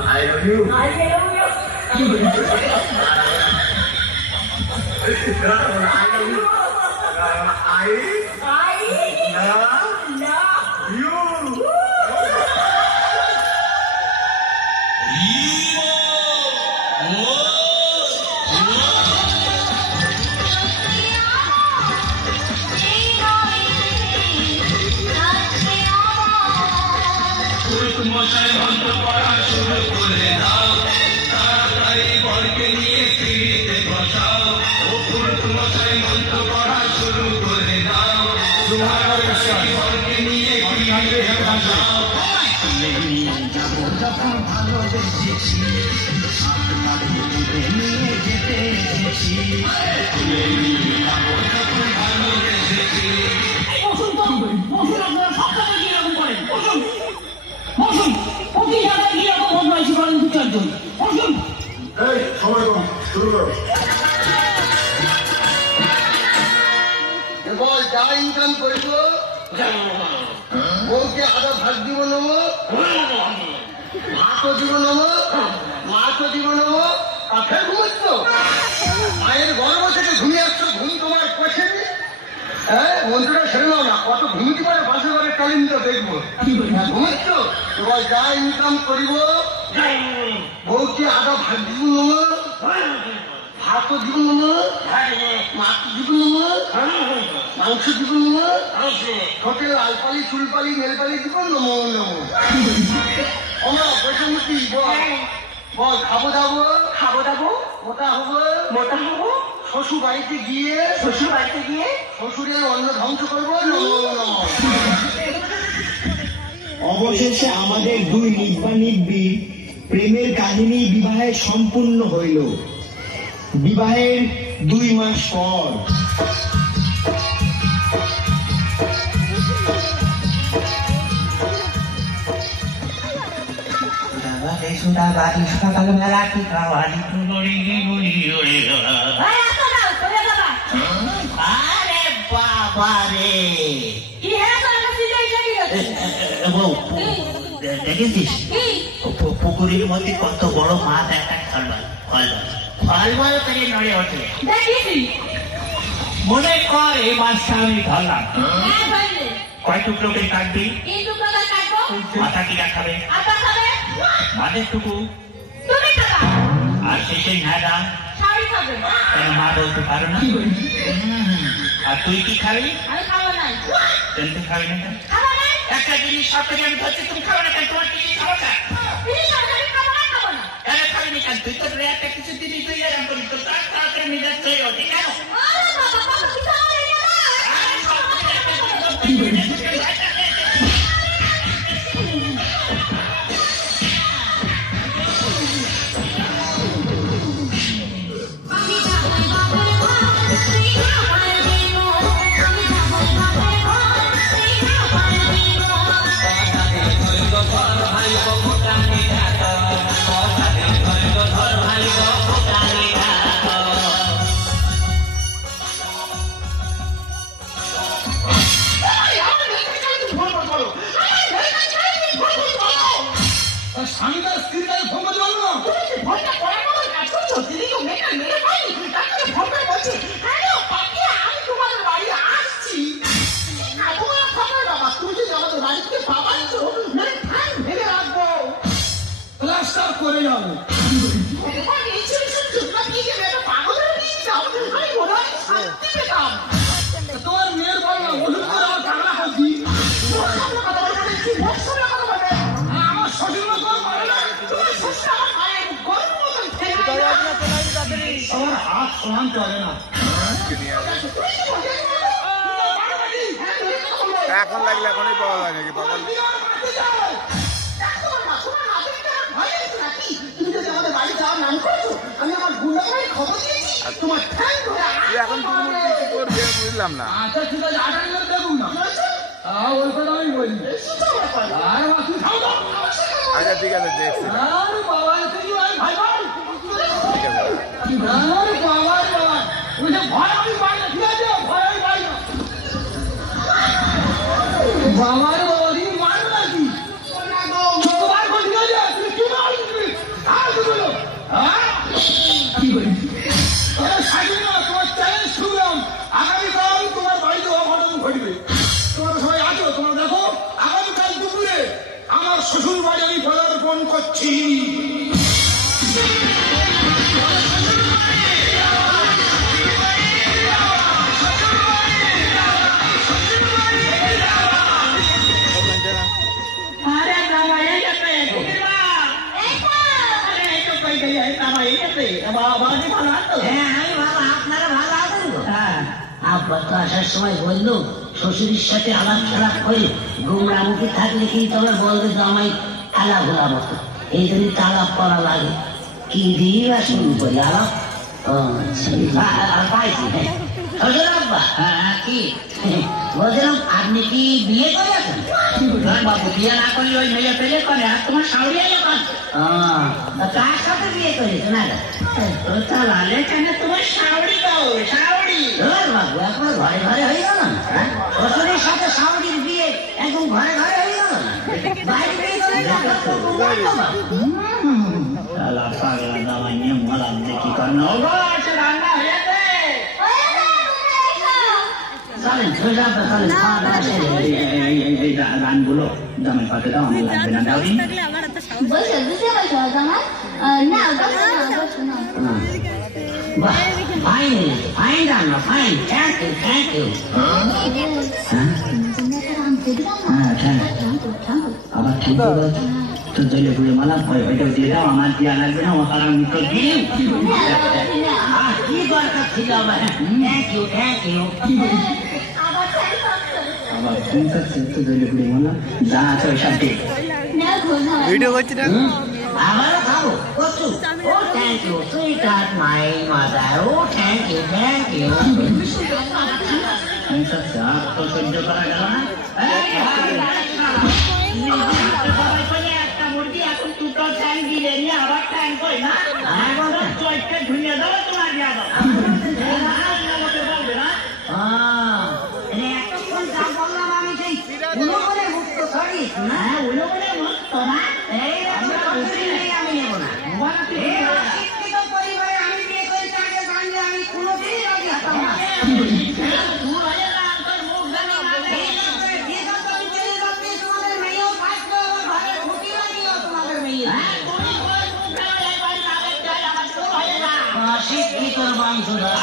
I love you. I love income করিব বউকে আদা ভাত দিব নেব ভাতও দিব নেব মাছও দিব নেব কাঠে ঘুমাচ্ছ মায়ের গর্ব থেকে ঘুমিয়ে আসছো ঘুম তোমার পছন্দ হ্যাঁ মন্ত্রটা সেরে নাও না কত ঘুমিতে পারে বাসে ঘরে কালিনটা দেখবো ঘুমাচ্ছ এবার যা ইনকাম করিব বউকে আদা ভাত দিব নেব ভাতও দিব নেব মাছ দিব নেব মাংস দিব নেব ঠোঁটে লালপালি চুলপালি মেলপালি দিব নমো নমো আমার বৈষম্যতি বল বল খাবো দাবো মোটা হবো শ্বশুর বাড়িতে গিয়ে শ্বশুরের অন্ন ধ্বংস করবো নমো নমো। অবশেষে আমাদের দুই নিব্বানিব্বি প্রেমের কাহিনী বিবাহে সম্পূর্ণ হইল। বিবাহের 2 মাস পর সকালবেলা কি খাওয়ালি আরে বাবা রে দেখেছিস পুকুরের মধ্যে কত বড় মাছ একটা ফলবল করে নড়ে ওঠে মনে কর এই মাছটা আমি ধরলাম কয় টুকরো করে কাটবি মাথা কি খাবে মাঝের টুকু আর শেষে নাড়া কেন মা বলতে পারো না আর তুই কি খাবি তুই খাবি না একটা জিনিস সব থেকে আমি ধরছি তুমি খাবো না কেন তোমার কি খাবো না খাবি না কেন তুই তো একটা কিছু জিনিস তুই এরকম করিস তো তাড়াতাড়ি নিজের তৈরি হতে কেন করে যাবো তোমার মেয়ের বল না ওষুধ করে আমার টাকা খাচ্ছি আমার শ্বশুর আমার হাত সমান চলে না এখন লাগলে এখনই পাওয়া যায় নাকি পাগল এখন তুমি কি করবে বুঝলাম না। আচ্ছা ঠিক আছে 58 দেখুন না ওই কথা আমি বলি আর বাকি খাও দাও। আচ্ছা ঠিক আছে দেখছি। আরে বাবা তুই ভাই ভাই ভাই ঠিক আছে। আরে বাবা রে বাবা ওই যে ভয় আমি পাই না ঠিক আছে ভয় আমি পাই না বাবা রে বাবা তুমি মারো নাকি তোমার কোন ঠিক আছে তুমি কি মারবি আর কি বলো হ্যাঁ কি বলি আরে সাইকেল না তোমার চ্যালেঞ্জ শুনলাম আগামীকাল তোমার বাড়িতে অঘটন ঘটবে তোমরা সবাই আছো তোমরা দেখো আগামীকাল দুপুরে আমার শ্বশুর বাড়ি আমি পদার্পণ করছি আব্বা তো আসার সময় বললো শ্বশুরের সাথে আলাপ খেলাপ করে গুমরামুখী থাকলে কিন্তু আমরা বলবে তো আমায় খেলা ঘোলা মতো এই জন্য তালাপ করা লাগে কি দিয়ে বা শুরু করি আলাপ পাইছি শ্বশুর আব্বা কি বলছিলাম আপনি কি বিয়ে করেছেন বাবু বিয়ে না করলে ওই মেয়ে পেলে করে আর তোমার শাড়ি এলো কার সাথে বিয়ে করেছে না তাহলে কেন তোমার শাড়ি দাও শাড়ি বাবু এখন ঘরে ঘরে হয়ে গেল না শ্বশুরের সাথে শাড়ির বিয়ে একদম ঘরে ঘরে হয়ে গেল না বাইরে বিয়ে করে পাগলা দাওয়া নিয়ে মলাম দেখি কারণ রান্না হয়েছে গানগুলো জামাই পাতে দাও আমার লাগবে না দাও আবার ঠিক তো জলে ঘুরে মালাম ওইটাও দিয়ে দাও আমার দিয়া লাগবে না ওখানে আমি তো দিই কি দরকার ছিল আমার থ্যাংক ইউ আবার ঠিক আছে তো জলে ঘুরে মালাম যা আছে ওই সব দিই ভিডিও করছি না আবারও খাবো কচু ও thank you sweetheart my mother ও থ্যাংক ইউ তো সহ্য করা গেল না একটা মুরগি এখন দুটো ট্যাং দিলে নিয়ে আবার ট্যাং কই না চোখটা ধুয়ে দেবো তোমার বলবে না এতক্ষণ যা বললাম আমি সেই উলবনে মুক্ত সরি না উলবনে মুক্ত না এই আমি নেব না শিক্ষিত পরিবারে আমি বিয়ে করে তাকে জানলে আমি কোনোদিনই রাজি হতাম না শিক্ষিতর বংশধর